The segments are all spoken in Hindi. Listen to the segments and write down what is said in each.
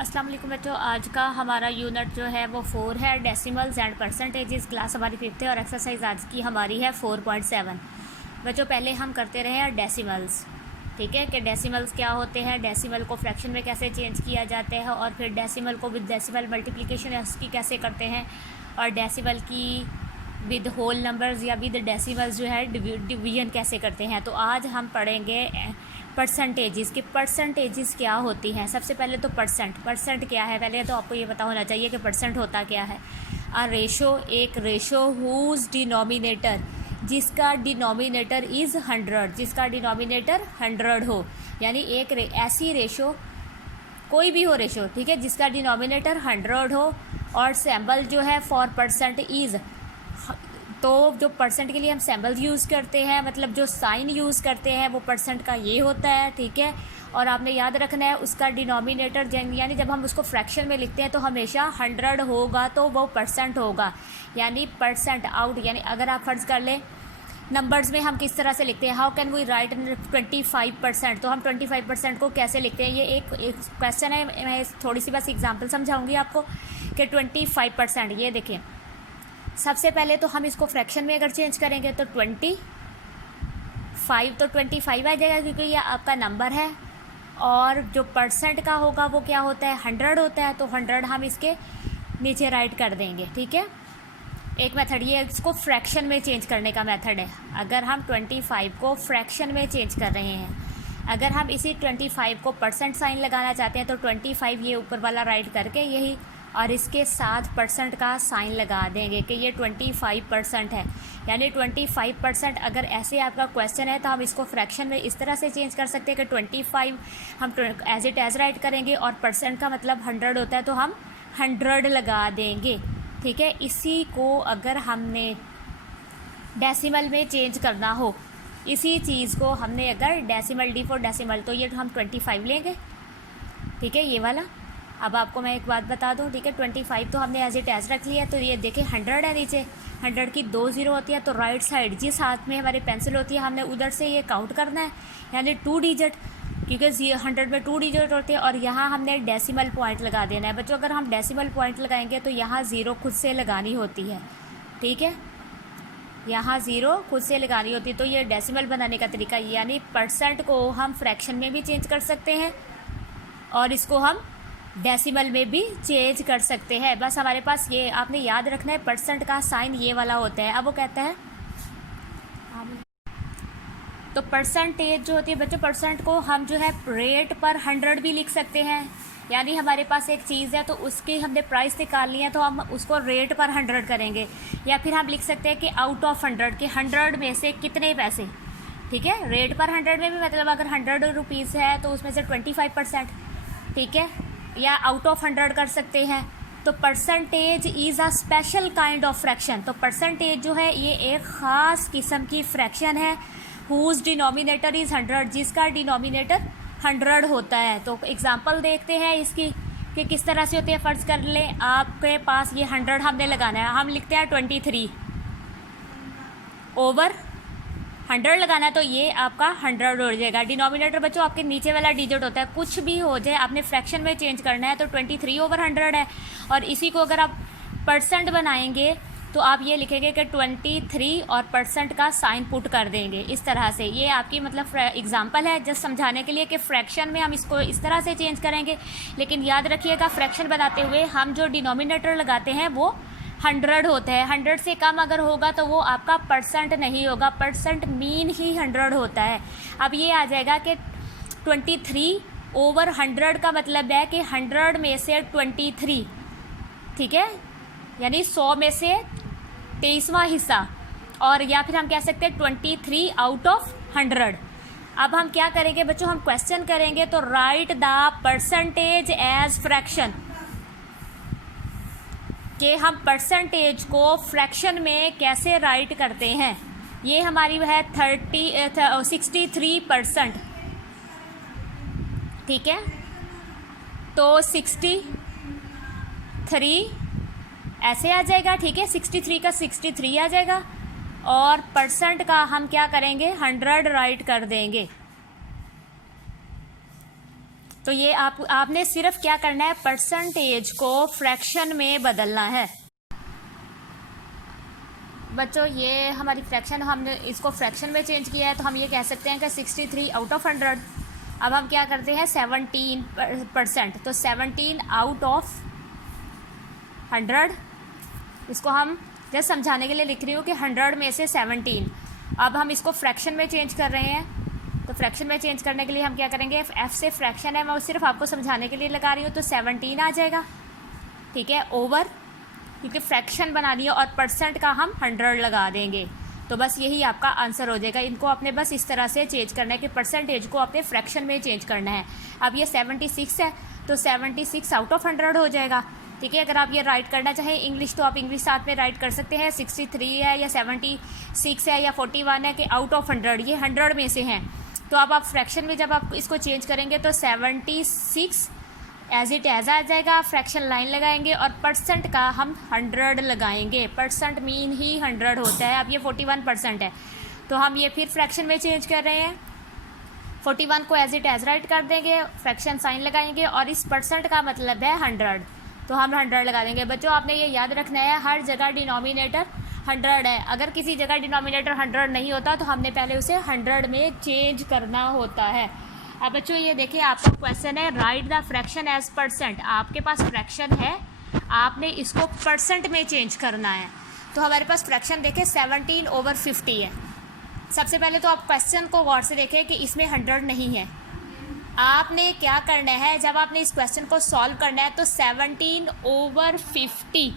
अस्सलाम वालेकुम बच्चों, आज का हमारा यूनिट जो है वो 4 है, डेसिमल्स एंड परसेंटेजेस। क्लास हमारी 5th है और एक्सरसाइज आज की हमारी है 4.7। बच्चों पहले हम करते रहे हैं डेसिमल्स, ठीक है, कि डेसिमल्स क्या होते हैं, डेसिमल को फ्रैक्शन में कैसे चेंज किया जाता है और फिर डेसिमल को विद डेसिमल मल्टीप्लिकेशन उसकी कैसे करते हैं और डेसिमल की विद होल नंबर्स या विद डेसिमल्स जो है डिवीजन कैसे करते हैं। तो आज हम पढ़ेंगे परसेंटेजेस कि परसेंटेजेस क्या होती हैं। सबसे पहले तो परसेंट क्या है, पहले तो आपको ये पता होना चाहिए कि परसेंट होता क्या है। एक रेशो हुज डिनोमिनेटर, जिसका डिनोमिनेटर इज़ 100, जिसका डिनोमिनेटर 100 हो, यानी एक ऐसी रेशो, कोई भी हो रेशो, ठीक है, जिसका डिनोमिनेटर 100 हो और सैम्बल जो है फॉर परसेंट इज़, तो जो परसेंट के लिए हम सैम्बल यूज़ करते हैं, मतलब जो साइन यूज़ करते हैं वो परसेंट का ये होता है, ठीक है। और आपने याद रखना है उसका डिनोमिनेटर, यानी जब हम उसको फ्रैक्शन में लिखते हैं तो हमेशा 100 होगा तो वो परसेंट होगा, यानी परसेंट आउट। यानी अगर आप फर्ज कर लें नंबर्स में हम किस तरह से लिखते हैं, हाउ कैन वी राइट 25%, तो हम 25% को कैसे लिखते हैं, ये एक क्वेश्चन है। मैं थोड़ी सी बस एग्जांपल समझाऊंगी आपको कि 25%, ये देखें, सबसे पहले तो हम इसको फ्रैक्शन में अगर चेंज करेंगे तो 25 तो 25 आ जाएगा, क्योंकि ये आपका नंबर है। और जो परसेंट का होगा वो क्या होता है, 100 होता है, तो 100 हम इसके नीचे राइट कर देंगे, ठीक है। एक मेथड ये इसको फ्रैक्शन में चेंज करने का मेथड है। अगर हम 25 को फ्रैक्शन में चेंज कर रहे हैं, अगर हम इसी 25 को परसेंट साइन लगाना चाहते हैं तो 25 ये ऊपर वाला राइट करके यही और इसके साथ परसेंट का साइन लगा देंगे कि ये 25% है, यानी 25%। अगर ऐसे आपका क्वेश्चन है तो हम इसको फ्रैक्शन में इस तरह से चेंज कर सकते हैं कि 25 हम एज इट एज राइट करेंगे और परसेंट का मतलब 100 होता है तो हम 100 लगा देंगे, ठीक है। इसी को अगर हमने डेसिमल में चेंज करना हो, इसी चीज़ को हमने अगर डेसिमल डी फॉर डेसिमल, तो ये हम 25 लेंगे, ठीक है, ये वाला। अब आपको मैं एक बात बता दूं, ठीक है, 25 तो हमने एज इट एज रख लिया, तो ये देखें 100 है नीचे, 100 की 2 0 होती है, तो राइट साइड जिस हाथ में हमारी पेंसिल होती है हमने उधर से ये काउंट करना है, यानी 2 डिजिट, क्योंकि 100 में 2 डिजिट होती है। और यहाँ हमने डेसिमल पॉइंट लगा देना है। बच्चों अगर हम डेसिमल पॉइंट लगाएंगे तो यहाँ 0 खुद से लगानी होती है, ठीक है, यहाँ 0 खुद से लगानी होती है। तो ये डेसिमल बनाने का तरीका, यानी परसेंट को हम फ्रैक्शन में भी चेंज कर सकते हैं और इसको हम डेसिमल में भी चेंज कर सकते हैं। बस हमारे पास ये आपने याद रखना है, परसेंट का साइन ये वाला होता है। अब वो कहता है, तो परसेंटेज जो होती है बच्चों, परसेंट को हम जो है रेट पर 100 भी लिख सकते हैं, यानी हमारे पास एक चीज़ है तो उसकी हमने प्राइस निकालनी है तो हम उसको रेट पर 100 करेंगे। या फिर हम लिख सकते हैं कि आउट ऑफ 100 के 100 में से कितने पैसे, ठीक है। रेट पर 100 में भी मतलब अगर 100 रुपीज़ है तो उसमें से 25%, ठीक है, या आउट ऑफ 100 कर सकते हैं। तो percentage is a special kind of fraction, तो परसेंटेज जो है ये एक ख़ास किस्म की फ्रैक्शन है। हुज डिनोमिनेटर इज़ 100, जिसका डिनोमिनेटर 100 होता है। तो एग्जांपल देखते हैं इसकी कि किस तरह से होती है। फ़र्ज़ कर लें आपके पास ये 100 हमने लगाना है, हम लिखते हैं 23 ओवर 100 लगाना है, तो ये आपका 100 हो जाएगा। डिनोमिनेटर बच्चों आपके नीचे वाला डिजिट होता है, कुछ भी हो जाए आपने फ्रैक्शन में चेंज करना है, तो 23 ओवर 100 है। और इसी को अगर आप परसेंट बनाएंगे तो आप ये लिखेंगे कि 23 और परसेंट का साइन पुट कर देंगे इस तरह से। ये आपकी मतलब एग्जांपल है जस्ट समझाने के लिए कि फ्रैक्शन में हम इसको इस तरह से चेंज करेंगे। लेकिन याद रखिएगा फ्रैक्शन बनाते हुए हम जो डिनोमिनेटर लगाते हैं वो 100 होता है। 100 से कम अगर होगा तो वो आपका परसेंट नहीं होगा, परसेंट मीन ही 100 होता है। अब ये आ जाएगा कि 23 ओवर 100 का मतलब है कि 100 में से 23, ठीक है, यानी 100 में से 23वां हिस्सा। और या फिर हम कह सकते हैं 23 आउट ऑफ 100। अब हम क्या करेंगे बच्चों, हम क्वेश्चन करेंगे, तो write the percentage as fraction, कि हम परसेंटेज को फ्रैक्शन में कैसे राइट करते हैं। ये हमारी है 63%, ठीक है, तो 63 ऐसे आ जाएगा, ठीक है, 63 का 63 आ जाएगा और परसेंट का हम क्या करेंगे 100 राइट कर देंगे। तो ये आपने सिर्फ क्या करना है, परसेंटेज को फ्रैक्शन में बदलना है। बच्चों ये हमारी फ्रैक्शन, हमने इसको फ्रैक्शन में चेंज किया है, तो हम ये कह सकते हैं कि 63 आउट ऑफ 100। अब हम क्या करते हैं, 17%, तो 17 आउट ऑफ 100, इसको हम जस्ट समझाने के लिए लिख रही हूँ कि 100 में से 17। अब हम इसको फ्रैक्शन में चेंज कर रहे हैं, तो फ्रैक्शन में चेंज करने के लिए हम क्या करेंगे, एफ से फ्रैक्शन है, मैं सिर्फ आपको समझाने के लिए लगा रही हूँ, तो 17 आ जाएगा, ठीक है, ओवर, क्योंकि फ्रैक्शन बना दिया और परसेंट का हम 100 लगा देंगे, तो बस यही आपका आंसर हो जाएगा। इनको आपने बस इस तरह से चेंज करना है कि परसेंटेज को आपने फ्रैक्शन में चेंज करना है। अब ये 76 है, तो 76 आउट ऑफ 100 हो जाएगा, ठीक है। अगर आप ये राइट करना चाहें इंग्लिश, तो आप इंग्लिश साथ में राइट कर सकते हैं, 63 है या 76 है या 41 है कि आउट ऑफ 100, ये 100 में से हैं। तो अब आप फ्रैक्शन में जब आप इसको चेंज करेंगे तो 76 एज इट एज आ जाएगा, फ्रैक्शन लाइन लगाएंगे और परसेंट का हम 100 लगाएंगे, परसेंट मीन ही 100 होता है। अब ये 41% है, तो हम ये फिर फ्रैक्शन में चेंज कर रहे हैं, 41 को एज इट एज राइट कर देंगे, फ्रैक्शन साइन लगाएंगे और इस परसेंट का मतलब है 100, तो हम 100 लगा देंगे। बच्चों आपने ये याद रखना है, हर जगह डिनोमिनेटर 100 है। अगर किसी जगह डिनोमिनेटर 100 नहीं होता तो हमने पहले उसे 100 में चेंज करना होता है। अब बच्चों ये देखिए, आपका क्वेश्चन है write the fraction as percent. आपके पास फ्रैक्शन है, आपने इसको परसेंट में चेंज करना है। तो हमारे पास फ्रैक्शन देखें 17/50 है। सबसे पहले तो आप क्वेश्चन को गौर से देखें कि इसमें 100 नहीं है। आपने क्या करना है, जब आपने इस क्वेश्चन को सॉल्व करना है तो 17/50,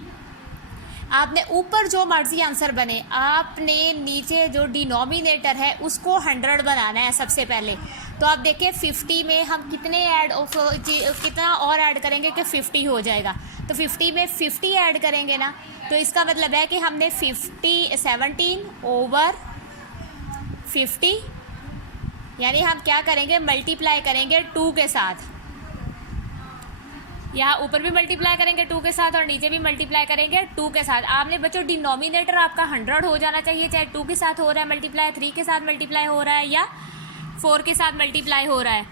आपने ऊपर जो मर्जी आंसर बने, आपने नीचे जो डिनोमिनेटर है उसको 100 बनाना है सबसे पहले। तो आप देखिए 50 में हम कितना और ऐड करेंगे कि 50 हो जाएगा। तो 50 में 50 ऐड करेंगे ना, तो इसका मतलब है कि हमने 17/50, यानी हम क्या करेंगे, मल्टीप्लाई करेंगे 2 के साथ। यहाँ ऊपर भी मल्टीप्लाई करेंगे 2 के साथ और नीचे भी मल्टीप्लाई करेंगे 2 के साथ। आपने बच्चों डिनोमिनेटर आपका 100 हो जाना चाहिए, चाहे 2 के साथ हो रहा है मल्टीप्लाई, 3 के साथ मल्टीप्लाई हो रहा है या 4 के साथ मल्टीप्लाई हो रहा है,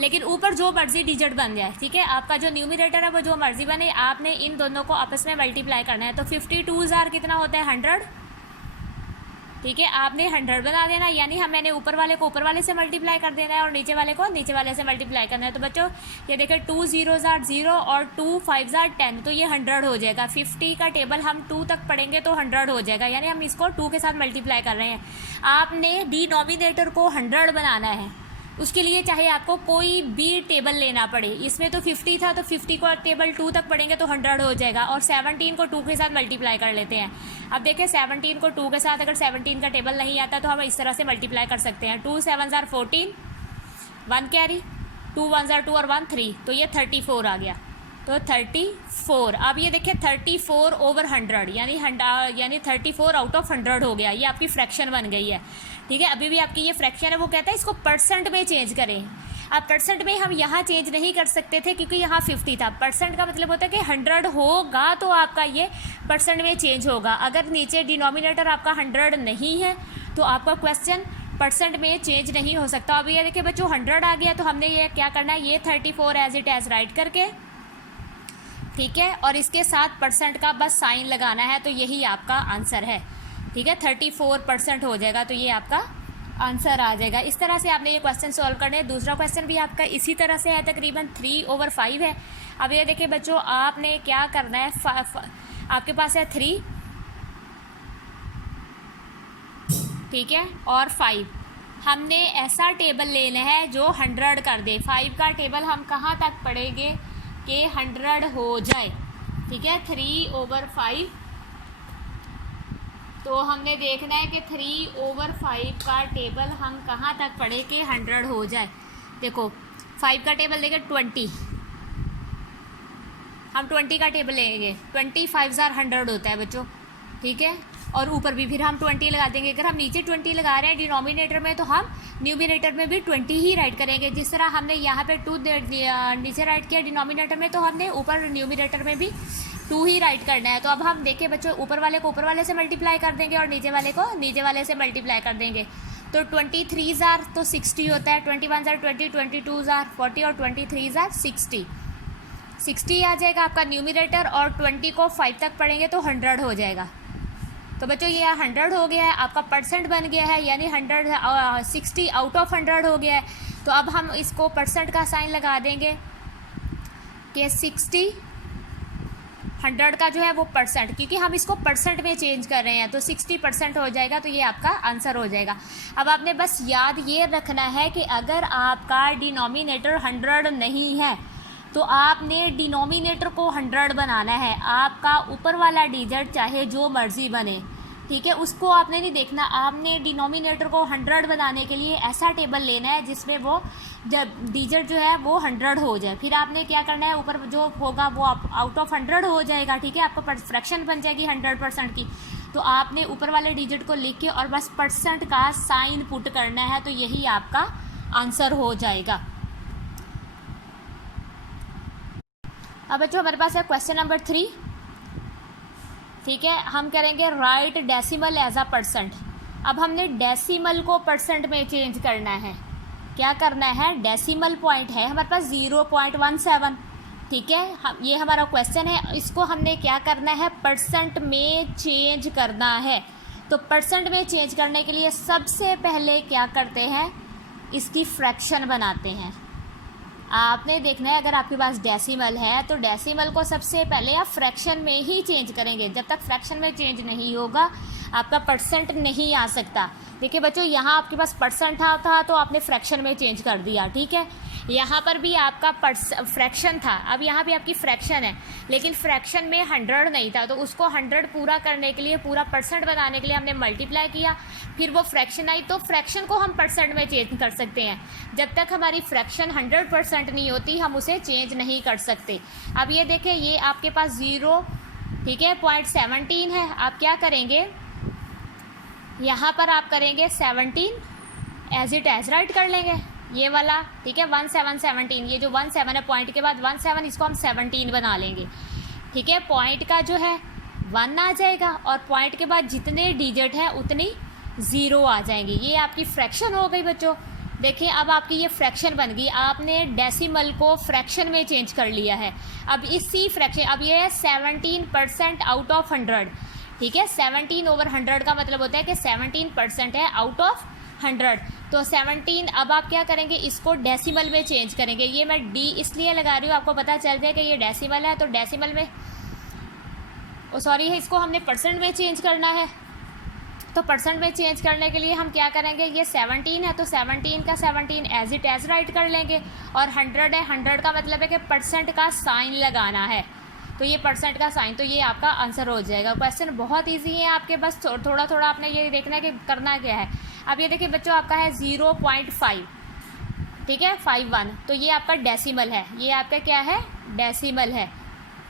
लेकिन ऊपर जो मर्जी डिजिट बन जाए, ठीक है। आपका जो न्यूमिनेटर है वो जो मर्जी बने, आपने इन दोनों को आपस में मल्टीप्लाई करना है। तो 52 कितना होता है, 100, ठीक है। आपने 100 बना देना, यानी मैंने ऊपर वाले को ऊपर वाले से मल्टीप्लाई कर देना है और नीचे वाले को नीचे वाले से मल्टीप्लाई करना है। तो बच्चों ये देखें 2 0s 0 और 2 5s 10, तो ये 100 हो जाएगा। 50 का टेबल हम 2 तक पढ़ेंगे तो 100 हो जाएगा, यानी हम इसको 2 के साथ मल्टीप्लाई कर रहे हैं। आपने डिनोमिनेटर को 100 बनाना है, उसके लिए चाहे आपको कोई भी टेबल लेना पड़े। इसमें तो 50 था, तो 50 को टेबल 2 तक पढ़ेंगे तो 100 हो जाएगा, और 17 को 2 के साथ मल्टीप्लाई कर लेते हैं। अब देखिए 17 को 2 के साथ, अगर 17 का टेबल नहीं आता तो हम इस तरह से मल्टीप्लाई कर सकते हैं। 2 7s 14, 1 कैरी, 2 1s 2 और 1 3, तो ये 34 आ गया। तो 34। अब ये देखिए 34/100, यानी 34 आउट ऑफ 100 हो गया। ये आपकी फ्रैक्शन बन गई है, ठीक है। अभी भी आपकी ये फ्रैक्शन है, वो कहता है इसको परसेंट में चेंज करें। अब परसेंट में हम यहाँ चेंज नहीं कर सकते थे क्योंकि यहाँ 50 था। परसेंट का मतलब होता है कि 100 होगा तो आपका ये परसेंट में चेंज होगा। अगर नीचे डिनोमिनेटर आपका 100 नहीं है तो आपका क्वेश्चन परसेंट में चेंज नहीं हो सकता। अभी ये देखिए बच्चों 100 आ गया, तो हमने ये क्या करना है, ये 34 एज इट एज राइट करके, ठीक है, और इसके साथ परसेंट का बस साइन लगाना है, तो यही आपका आंसर है, ठीक है। 34% हो जाएगा, तो ये आपका आंसर आ जाएगा। इस तरह से आपने ये क्वेश्चन सॉल्व करने हैं। दूसरा क्वेश्चन भी आपका इसी तरह से है, तकरीबन 3/5 है। अब ये देखिए बच्चों, आपने क्या करना है, आपके पास है 3, ठीक है, और 5। हमने ऐसा टेबल लेना है जो 100 कर दे। 5 का टेबल हम कहाँ तक पढ़ेंगे कि 100 हो जाए, ठीक है। 3/5, तो हमने देखना है कि 3/5 का टेबल हम कहाँ तक पढ़े कि 100 हो जाए। देखो 5 का टेबल देखें 20, हम 20 का टेबल लेंगे, 20 5s 100 होता है बच्चों, ठीक है। और ऊपर भी फिर हम 20 लगा देंगे। अगर हम नीचे 20 लगा रहे हैं डिनोमिनेटर में, तो हम न्यूमिनेटर में भी 20 ही राइट करेंगे। जिस तरह हमने यहाँ पे 2 नीचे राइट किया डिनोमिनेटर में, तो हमने ऊपर न्यूमिनेटर में भी 2 ही राइट करना है। तो अब हम देखिए बच्चों, ऊपर वाले को ऊपर वाले से मल्टीप्लाई कर देंगे और नीचे वाले को नीचे वाले से मल्टीप्लाई कर देंगे। तो 23 ज़ार तो 60 होता है, 21 ज़ार 20, 22 ज़ार 40 और 23 ज़ार 60 आ जाएगा आपका न्यूमरेटर, और 20 को 5 तक पढ़ेंगे तो 100 हो जाएगा। तो बच्चों ये 100 हो गया है, आपका परसेंट बन गया है, यानी 60 आउट ऑफ 100 हो गया है। तो अब हम इसको परसेंट का साइन लगा देंगे कि 60 100 का जो है वो परसेंट, क्योंकि हम इसको परसेंट में चेंज कर रहे हैं, तो 60% हो जाएगा। तो ये आपका आंसर हो जाएगा। अब आपने बस याद ये रखना है कि अगर आपका डिनोमिनेटर 100 नहीं है तो आपने डिनोमिनेटर को 100 बनाना है। आपका ऊपर वाला डिजिट चाहे जो मर्ज़ी बने, ठीक है, उसको आपने नहीं देखना। आपने डिनोमिनेटर को 100 बनाने के लिए ऐसा टेबल लेना है जिसमें वो जब डिजिट जो है वो 100 हो जाए। फिर आपने क्या करना है, ऊपर जो होगा वो आउट ऑफ 100 हो जाएगा, ठीक है, आपका फ्रैक्शन बन जाएगी 100% की। तो आपने ऊपर वाले डिजिट को लिख के और बस परसेंट का साइन पुट करना है, तो यही आपका आंसर हो जाएगा। अब बच्चों हमारे पास है क्वेश्चन नंबर 3, ठीक है, हम करेंगे write decimal as a percent. अब हमने डेसिमल को परसेंट में चेंज करना है। क्या करना है, डेसिमल पॉइंट है हमारे पास 0.17, ठीक है, ये हमारा क्वेश्चन है। इसको हमने क्या करना है, परसेंट में चेंज करना है। तो परसेंट में चेंज करने के लिए सबसे पहले क्या करते हैं, इसकी फ्रैक्शन बनाते हैं। आपने देखना है, अगर आपके पास डेसिमल है तो डेसिमल को सबसे पहले आप फ्रैक्शन में ही चेंज करेंगे। जब तक फ्रैक्शन में चेंज नहीं होगा आपका परसेंट नहीं आ सकता। देखिए बच्चों, यहाँ आपके पास परसेंट था तो आपने फ्रैक्शन में चेंज कर दिया, ठीक है। यहाँ पर भी आपका फ्रैक्शन था, अब यहाँ भी आपकी फ्रैक्शन है, लेकिन फ्रैक्शन में 100 नहीं था, तो उसको 100 पूरा करने के लिए, पूरा परसेंट बनाने के लिए हमने मल्टीप्लाई किया, फिर वो फ्रैक्शन आई। तो फ्रैक्शन को हम परसेंट में चेंज कर सकते हैं। जब तक हमारी फ्रैक्शन 100% नहीं होती हम उसे चेंज नहीं कर सकते। अब ये देखें, ये आपके पास 0, ठीक है, 0.17 है। आप क्या करेंगे, यहाँ पर आप करेंगे 17 एज इट एज राइट कर लेंगे, ये वाला, ठीक है, 1717, ये जो 17 है पॉइंट के बाद 17, इसको हम 17 बना लेंगे, ठीक है। पॉइंट का जो है 1 आ जाएगा और पॉइंट के बाद जितने डिजिट है उतनी 0 आ जाएंगी। ये आपकी फ्रैक्शन हो गई बच्चों। देखिए अब आपकी ये फ्रैक्शन बन गई, आपने डेसिमल को फ्रैक्शन में चेंज कर लिया है। अब इसी फ्रैक्शन, अब ये है 17% आउट ऑफ 100, ठीक है, 17/100 का मतलब होता है कि 17% है आउट ऑफ 100। तो 17, अब आप क्या करेंगे, इसको डेसिमल में चेंज करेंगे। ये मैं डी इसलिए लगा रही हूँ, आपको पता चल जाए कि ये डेसिमल है, तो डेसिमल में सॉरी है, इसको हमने परसेंट में चेंज करना है। तो परसेंट में चेंज करने के लिए हम क्या करेंगे, ये 17 है तो 17 का 17 एज इट एज राइट कर लेंगे, और 100 है, 100 का मतलब है कि परसेंट का साइन लगाना है, तो ये परसेंट का साइन, तो ये आपका आंसर हो जाएगा। क्वेश्चन बहुत इजी है आपके, बस थोड़ा थोड़ा आपने ये देखना है कि करना क्या है। अब ये देखिए बच्चों, आपका है 0.5, ठीक है, 51, तो ये आपका डेसिमल है, ये आपका क्या है, डेसिमल है,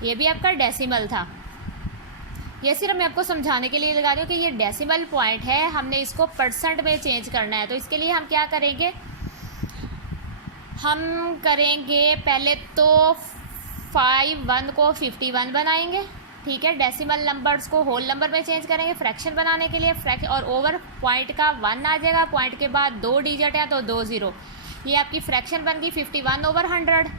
ये भी आपका डेसिमल था। ये सिर्फ मैं आपको समझाने के लिए लगा रही हूँ कि ये डेसिमल पॉइंट है, हमने इसको परसेंट में चेंज करना है। तो इसके लिए हम क्या करेंगे, हम करेंगे पहले तो 51 को 51 बनाएंगे, ठीक है, डेसिमल नंबर्स को होल नंबर में चेंज करेंगे फ्रैक्शन बनाने के लिए, और ओवर पॉइंट का 1 आ जाएगा, पॉइंट के बाद 2 डिजिट है तो 2 0, ये आपकी फ्रैक्शन बन गई 51/100,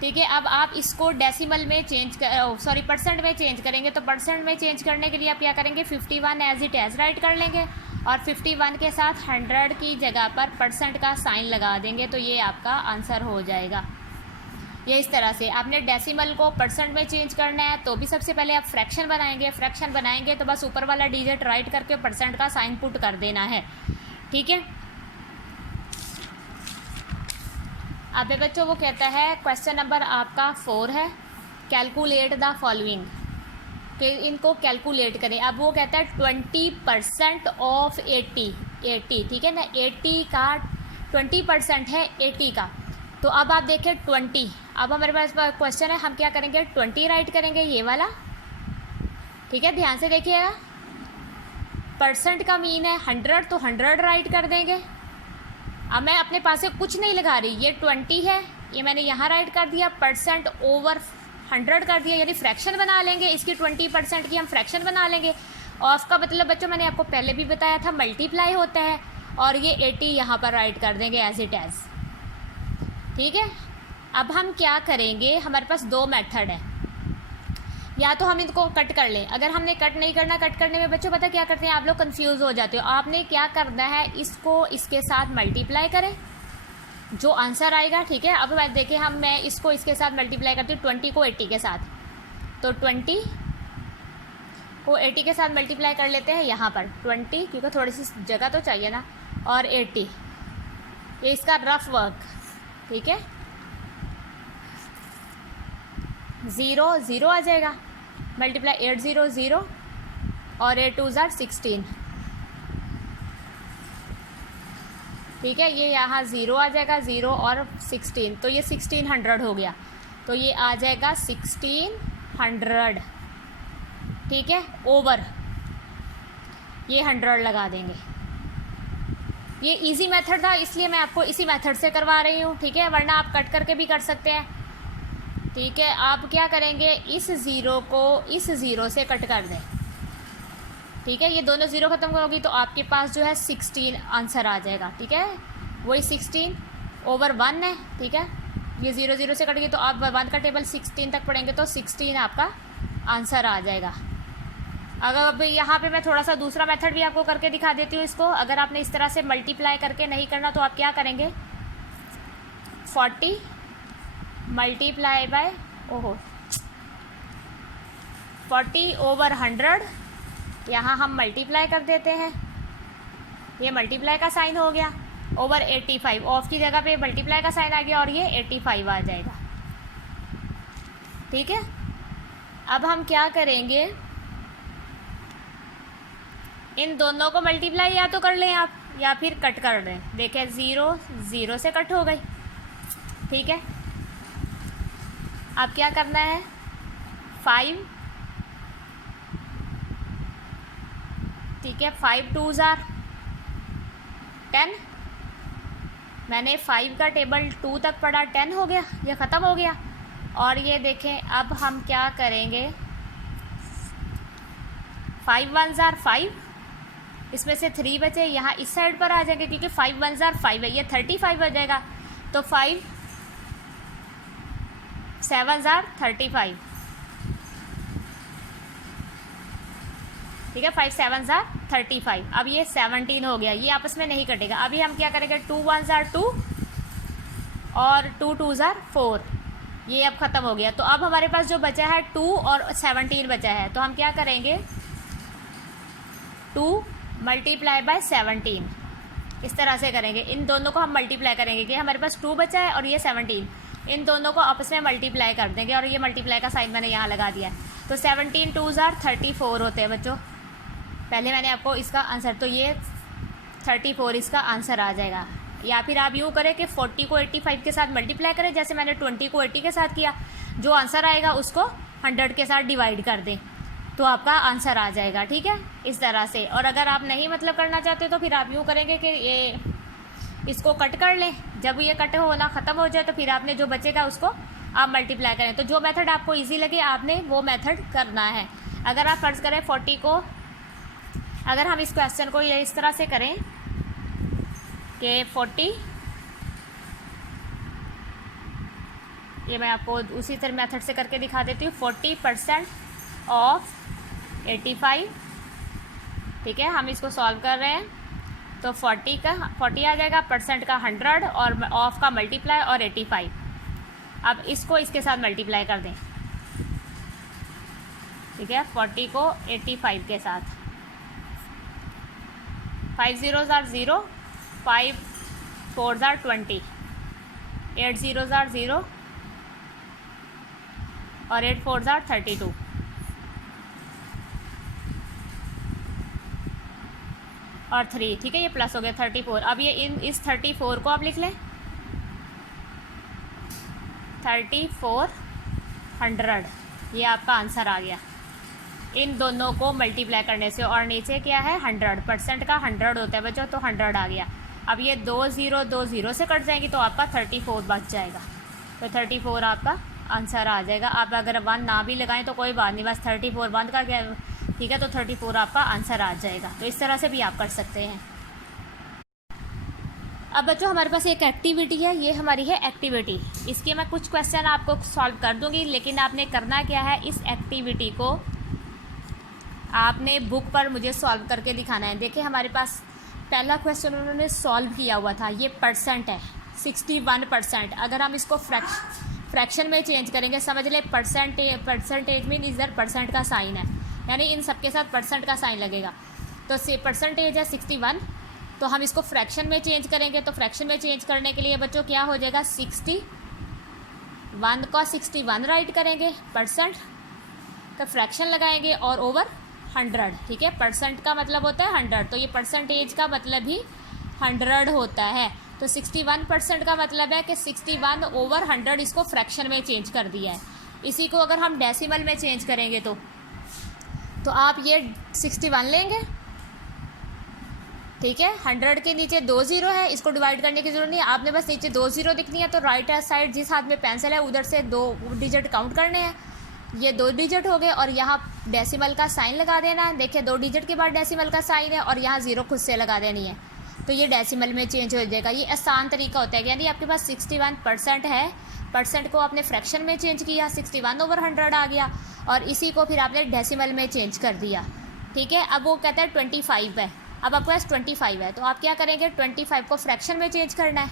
ठीक है। अब आप इसको डेसिमल में चेंज परसेंट में चेंज करेंगे, तो परसेंट में चेंज करने के लिए आप क्या करेंगे, 51 एज इट एज राइट कर लेंगे, और 51 के साथ 100 की जगह पर परसेंट का साइन लगा देंगे, तो ये आपका आंसर हो जाएगा। ये इस तरह से आपने डेसिमल को परसेंट में चेंज करना है, तो भी सबसे पहले आप फ्रैक्शन बनाएंगे, फ्रैक्शन बनाएंगे तो बस ऊपर वाला डिजिट राइट करके परसेंट का साइन पुट कर देना है, ठीक है। अब बच्चों वो कहता है, क्वेश्चन नंबर आपका 4 है, कैलकुलेट द फॉलोइंग, कि इनको कैलकुलेट करें। अब वो कहता है 20% ऑफ 80, ठीक है ना, 80 का 20% है 80 का। तो अब आप देखें 20, अब हमारे पास क्वेश्चन है, हम क्या करेंगे, 20 राइट करेंगे, ये वाला, ठीक है, ध्यान से देखिएगा। परसेंट का मीन है 100, तो 100 राइट कर देंगे। अब मैं अपने पास से कुछ नहीं लगा रही, ये 20 है, ये मैंने यहाँ राइट कर दिया, परसेंट ओवर 100 कर दिया, यानी फ्रैक्शन बना लेंगे, इसकी 20% की हम फ्रैक्शन बना लेंगे। ऑफ का मतलब बच्चों मैंने आपको पहले भी बताया था, मल्टीप्लाई होता है, और ये 80 यहाँ पर राइट कर देंगे एज इट एज। ठीक है, अब हम क्या करेंगे, हमारे पास दो मेथड है, या तो हम इनको कट कर लें। अगर हमने कट नहीं करना, कट करने में बच्चों पता क्या करते हैं आप लोग, कंफ्यूज हो जाते हो। आपने क्या करना है, इसको इसके साथ मल्टीप्लाई करें, जो आंसर आएगा। ठीक है, अब देखिए मैं इसको इसके साथ मल्टीप्लाई करती हूँ, 20 को 80 के साथ, तो 20 को 80 के साथ मल्टीप्लाई कर लेते हैं यहाँ पर 20, क्योंकि थोड़ी सी जगह तो चाहिए ना, और 80, ये इसका रफ वर्क। ठीक है, 0 0 आ जाएगा, मल्टीप्लाई 8 0 0 और 8 2 16। ठीक है, ये यहाँ 0 आ जाएगा, 0 और 16, तो ये 1600 हो गया, तो ये आ जाएगा 1600। ठीक है, ओवर ये 100 लगा देंगे। ये इजी मेथड था, इसलिए मैं आपको इसी मेथड से करवा रही हूँ। ठीक है, वरना आप कट करके भी कर सकते हैं। ठीक है, आप क्या करेंगे, इस ज़ीरो को इस ज़ीरो से कट कर दें। ठीक है, ये दोनों ज़ीरो ख़त्म होगी तो आपके पास जो है 16 आंसर आ जाएगा। ठीक है, वही 16 ओवर 1 है। ठीक है, ये 0 0 से कट गई तो आप 1 का टेबल 16 तक पढ़ेंगे तो 16 आपका आंसर आ जाएगा। अगर अब यहाँ पे मैं थोड़ा सा दूसरा मेथड भी आपको करके दिखा देती हूँ इसको। अगर आपने इस तरह से मल्टीप्लाई करके नहीं करना तो आप क्या करेंगे, 40 मल्टीप्लाई बाय 40 ओवर 100, यहाँ हम मल्टीप्लाई कर देते हैं, ये मल्टीप्लाई का साइन हो गया, ओवर 85, ऑफ की जगह पे मल्टीप्लाई का साइन आ गया और ये 85 आ जाएगा। ठीक है, अब हम क्या करेंगे, इन दोनों को मल्टीप्लाई या तो कर लें आप या फिर कट कर दें। देखें 0 0 से कट हो गई। ठीक है, अब क्या करना है, 5, ठीक है, 5 2 10, मैंने 5 का टेबल 2 तक पढ़ा, 10 हो गया, ये ख़त्म हो गया। और ये देखें अब हम क्या करेंगे, 5 1 5, इसमें से 3 बचे, यहाँ इस साइड पर आ जाएंगे क्योंकि 5 1 5 है, ये 35 हो जाएगा, तो 5 7 35। ठीक है, 5 7 35। अब ये 17 हो गया, ये आपस में नहीं कटेगा। अभी हम क्या करेंगे, 2 1 2 और 2 2 4, ये अब ख़त्म हो गया। तो अब हमारे पास जो बचा है 2 और 17 बचा है, तो हम क्या करेंगे, 2 मल्टीप्लाई बाय 17, इस तरह से करेंगे। इन दोनों को हम मल्टीप्लाई करेंगे कि हमारे पास 2 बचा है और ये 17, इन दोनों को आपस में मल्टीप्लाई कर देंगे और ये मल्टीप्लाई का साइन मैंने यहाँ लगा दिया है। तो 17 2 34 होते हैं बच्चों। पहले मैंने आपको इसका आंसर, तो ये 34 इसका आंसर आ जाएगा। या फिर आप यूँ करें कि 40 को 85 के साथ मल्टीप्लाई करें, जैसे मैंने 20 को 80 के साथ किया, जो आंसर आएगा उसको 100 के साथ डिवाइड कर दें तो आपका आंसर आ जाएगा। ठीक है, इस तरह से। और अगर आप नहीं मतलब करना चाहते तो फिर आप यूँ करेंगे कि ये इसको कट कर लें, जब ये कट होना ख़त्म हो जाए तो फिर आपने जो बचेगा उसको आप मल्टीप्लाई करें। तो जो मेथड आपको ईजी लगे आपने वो मेथड करना है। अगर आप फ़र्ज़ करें 40 को, अगर हम इस क्वेश्चन को ये इस तरह से करें कि 40, ये मैं आपको उसी तरह मेथड से करके दिखा देती हूँ, 40% ऑफ 85। ठीक है, हम इसको सॉल्व कर रहे हैं तो 40 आ जाएगा, परसेंट का 100 और ऑफ का मल्टीप्लाई और 85। अब इसको इसके साथ मल्टीप्लाई कर दें। ठीक है, 40 को 85 के साथ, 5 0 0, 5 4 20, 8 0 0 और 8 4 32 और 3। ठीक है, ये प्लस हो गया 34। अब ये इस 34 को आप लिख लें, 3400, ये आपका आंसर आ गया इन दोनों को मल्टीप्लाई करने से। और नीचे क्या है, 100, परसेंट का 100 होता है बच्चों, तो 100 आ गया। अब ये 2 0 से कट जाएंगी तो आपका 34 बच जाएगा, तो 34 आपका आंसर आ जाएगा। आप अगर 1 ना भी लगाएं तो कोई बात नहीं, बस 34 बंद का क्या। ठीक है, तो 34 आपका आंसर आ जाएगा। तो इस तरह से भी आप कर सकते हैं। अब बच्चों हमारे पास एक एक्टिविटी है, ये हमारी है एक्टिविटी। इसके मैं कुछ क्वेश्चन आपको सॉल्व कर दूंगी, लेकिन आपने करना क्या है, इस एक्टिविटी को आपने बुक पर मुझे सॉल्व करके दिखाना है। देखिए हमारे पास पहला क्वेश्चन उन्होंने सॉल्व किया हुआ था, ये परसेंट है 61%। अगर हम इसको फ्रैक्शन में चेंज करेंगे, समझ ले परसेंटेज में इधर परसेंट का साइन है, यानी इन सबके साथ परसेंट का साइन लगेगा। तो परसेंटेज है 61, तो हम इसको फ्रैक्शन में चेंज करेंगे। तो फ्रैक्शन में चेंज करने के लिए बच्चों क्या हो जाएगा, 61 को 61 राइट करेंगे, परसेंट का फ्रैक्शन लगाएंगे और ओवर 100। ठीक है, परसेंट का मतलब होता है 100, तो ये परसेंटेज का मतलब ही 100 होता है। तो 61% का मतलब है कि 61 ओवर 100 इसको फ्रैक्शन में चेंज कर दिया है। इसी को अगर हम डेसिमल में चेंज करेंगे तो आप ये 61 लेंगे। ठीक है, 100 के नीचे 2 ज़ीरो है, इसको डिवाइड करने की जरूरत नहीं है, आपने बस नीचे 2 ज़ीरो दिखनी है। तो राइट साइड जिस हाथ में पेंसिल है उधर से 2 डिजिट काउंट करने हैं। ये 2 डिजिट हो गए और यहाँ डेसिमल का साइन लगा देना है। देखिए 2 डिजिट के बाद डेसिमल का साइन है और यहाँ ज़ीरो खुद से लगा देनी है, तो ये डेसिमल में चेंज हो जाएगा। ये आसान तरीका होता है, यानी आपके पास 61% है, परसेंट को आपने फ्रैक्शन में चेंज किया, 61 ओवर 100 आ गया, और इसी को फिर आपने डेसिमल में चेंज कर दिया। ठीक है, अब वो कहता है 25 है, अब आपके पास 25 है, तो आप क्या करेंगे, 25 को फ्रैक्शन में चेंज करना है।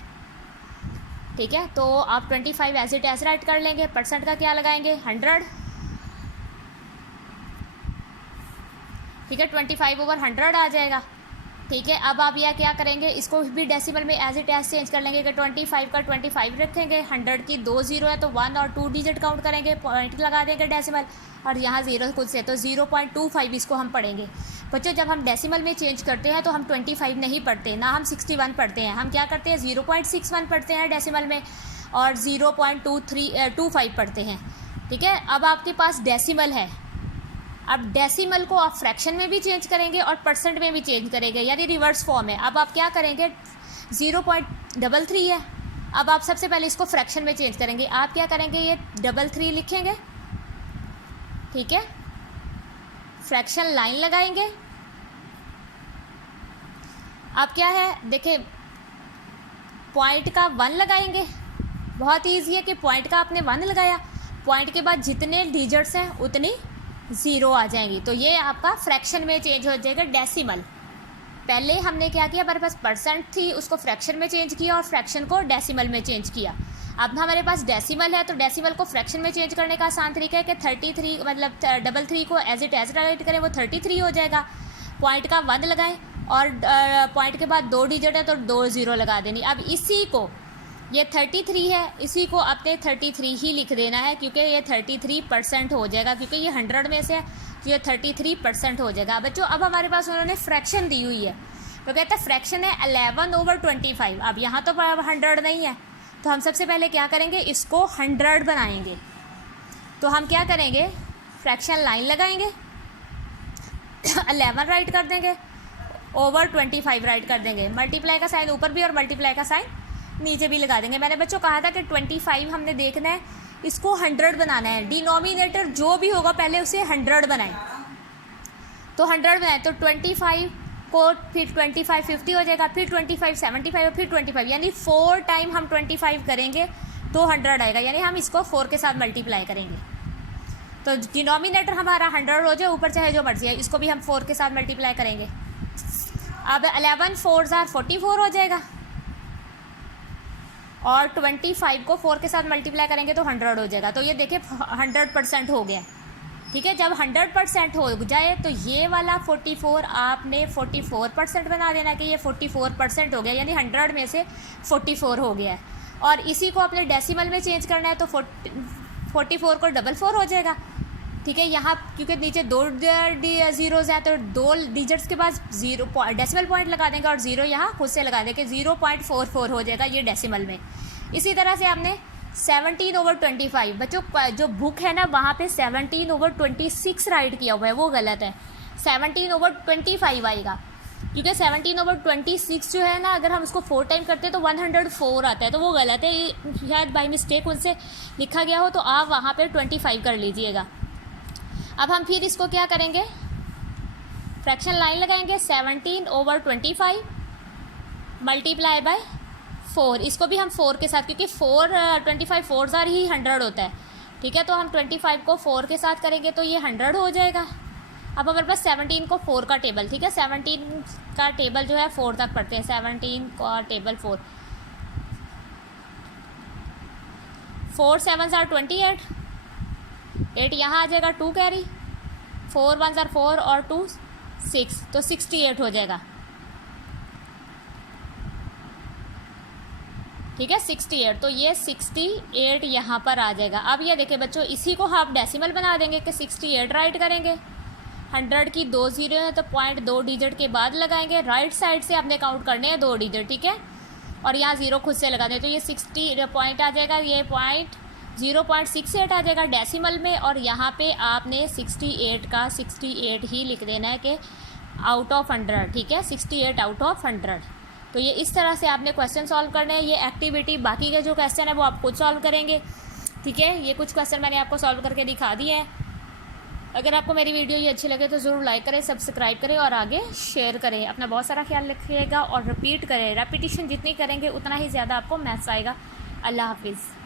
ठीक है, तो आप 25 एज इट एज राइट कर लेंगे, परसेंट का क्या लगाएंगे, 100। ठीक है, 25 ओवर 100 आ जाएगा। ठीक है, अब आप यह क्या करेंगे, इसको भी डेसिमल में एज इट एज चेंज कर लेंगे कि 25 का 25 रखेंगे, 100 की 2 ज़ीरो है तो 1 और 2 डिजिट काउंट करेंगे, पॉइंट लगा देंगे डेसिमल, और यहाँ ज़ीरो खुद से, तो 0.25 इसको हम पढ़ेंगे। बच्चों जब हम डेसिमल में चेंज करते हैं तो हम 25 नहीं पढ़ते ना, हम 61 पढ़ते हैं। हम क्या करते हैं, 0.61 पढ़ते हैं डेसिमल में, और 0.25 पढ़ते हैं। ठीक है, अब आपके पास डेसिमल है, अब डेसिमल को आप फ्रैक्शन में भी चेंज करेंगे और परसेंट में भी चेंज करेंगे, यानी रिवर्स फॉर्म है। अब आप क्या करेंगे, 0.33 है, अब आप सबसे पहले इसको फ्रैक्शन में चेंज करेंगे। आप क्या करेंगे, ये 33 लिखेंगे। ठीक है, फ्रैक्शन लाइन लगाएंगे। अब क्या है, देखिए पॉइंट का 1 लगाएंगे, बहुत ईजी है कि पॉइंट का आपने 1 लगाया, पॉइंट के बाद जितने डिजिट्स हैं उतनी ज़ीरो आ जाएंगी, तो ये आपका फ्रैक्शन में चेंज हो जाएगा डेसिमल। पहले हमने क्या किया, हमारे पास परसेंट थी, उसको फ्रैक्शन में चेंज किया और फ्रैक्शन को डेसिमल में चेंज किया। अब हमारे पास डेसिमल है, तो डेसिमल को फ्रैक्शन में चेंज करने का आसान तरीका है कि 33 मतलब 33 को एज इट एज राइट करें, वो 33 हो जाएगा। पॉइंट का 1 लगाएं और पॉइंट के बाद 2 डिजिट है तो 2 ज़ीरो लगा देनी। अब इसी को, ये 33 है, इसी को आपने 33 ही लिख देना है, क्योंकि ये 33% हो जाएगा, क्योंकि ये 100 में से है, तो ये 33% हो जाएगा। बच्चों अब हमारे पास उन्होंने फ्रैक्शन दी हुई है, तो कहते हैं फ्रैक्शन है 11 ओवर 25। अब यहाँ तो 100 नहीं है, तो हम सबसे पहले क्या करेंगे, इसको 100 बनाएंगे। तो हम क्या करेंगे, फ्रैक्शन लाइन लगाएंगे, 11 राइट कर देंगे, ओवर 25 राइट कर देंगे, मल्टीप्लाई का साइन ऊपर भी और मल्टीप्लाई का साइन नीचे भी लगा देंगे। मैंने बच्चों कहा था कि 25 हमने देखना है, इसको 100 बनाना है, डिनोमिनेटर जो भी होगा पहले उसे 100 बनाएं। तो 100 बनाएं, तो 25 को फिर 25 50 हो जाएगा, फिर 25 75 और फिर 25, यानी 4 टाइम हम 25 करेंगे तो 100 आएगा, यानी हम इसको 4 के साथ मल्टीप्लाई करेंगे। तो डिनोमिनेटर हमारा 100 हो जाए, ऊपर चाहे जो मर्जी है, इसको भी हम 4 के साथ मल्टीप्लाई करेंगे। अब 11 4 44 हो जाएगा, और 25 को 4 के साथ मल्टीप्लाई करेंगे तो 100 हो जाएगा। तो ये देखिए 100% हो गया। ठीक है, जब 100% हो जाए तो ये वाला 44 आपने 44% बना देना कि ये 44% हो गया, यानी 100 में से 44 हो गया है। और इसी को आपने डेसिमल में चेंज करना है, तो 44 को 44 हो जाएगा। ठीक है, यहाँ क्योंकि नीचे 2 ज़ीरोज़ हैं तो 2 डिजिट्स के बाद ज़ीरो डेसिमल पॉइंट लगा देंगे और ज़ीरो यहाँ खुद से लगा देंगे, 0.44 हो जाएगा ये डेसिमल में। इसी तरह से आपने 17 ओवर 25, बच्चों जो बुक है ना वहाँ पे 17 ओवर 26 राइट किया हुआ है, वो गलत है, 17 ओवर 25 आएगा, क्योंकि 17 ओवर 26 जो है ना, अगर हम उसको 4 टाइम करते हैं तो 104 आता है, तो वो गलत है, ये शायद बाई मिस्टेक उनसे लिखा गया हो, तो आप वहाँ पर 25 कर लीजिएगा। अब हम फिर इसको क्या करेंगे, फ्रैक्शन लाइन लगाएंगे, 17 ओवर 25 मल्टीप्लाई बाय 4, इसको भी हम 4 के साथ, क्योंकि 25 4 ज़ार ही 100 होता है, ठीक है। तो हम 25 को 4 के साथ करेंगे तो ये 100 हो जाएगा। अब हमारे पास 17 को 4 का टेबल, ठीक है, 17 का टेबल जो है 4 तक पढ़ते हैं। 17 का टेबल 4 7 ज़ार 28, 8 यहाँ आ जाएगा, 2 कैरी, 4 1 ज़ार 4 और 2 6, तो 68 हो जाएगा, ठीक है, 68। तो ये 68 यहाँ पर आ जाएगा। अब ये देखिए बच्चों, इसी को आप डेसिमल बना देंगे कि 68 राइट करेंगे। 100 की 2 ज़ीरो है तो पॉइंट 2 डिजिट के बाद लगाएंगे, राइट साइड से आपने काउंट करने हैं 2 डिजिट, ठीक है, और यहाँ 0 खुद से लगा दें, तो ये 60 पॉइंट आ जाएगा, ये पॉइंट 0.68 आ जाएगा डेसिमल में, और यहाँ पे आपने 68 का 68 ही लिख देना है कि आउट ऑफ 100, ठीक है, 68 आउट ऑफ 100। तो ये इस तरह से आपने क्वेश्चन सॉल्व करने हैं। ये एक्टिविटी, बाकी के जो क्वेश्चन है वो आप खुद सॉल्व करेंगे, ठीक है। ये कुछ क्वेश्चन मैंने आपको सॉल्व करके दिखा दिए हैं। अगर आपको मेरी वीडियो ये अच्छी लगे तो ज़रूर लाइक करें, सब्सक्राइब करें और आगे शेयर करें। अपना बहुत सारा ख्याल रखिएगा और रिपीट करें, रेपिटेशन जितनी करेंगे उतना ही ज़्यादा आपको मैथ्स आएगा। अल्लाह हाफिज़।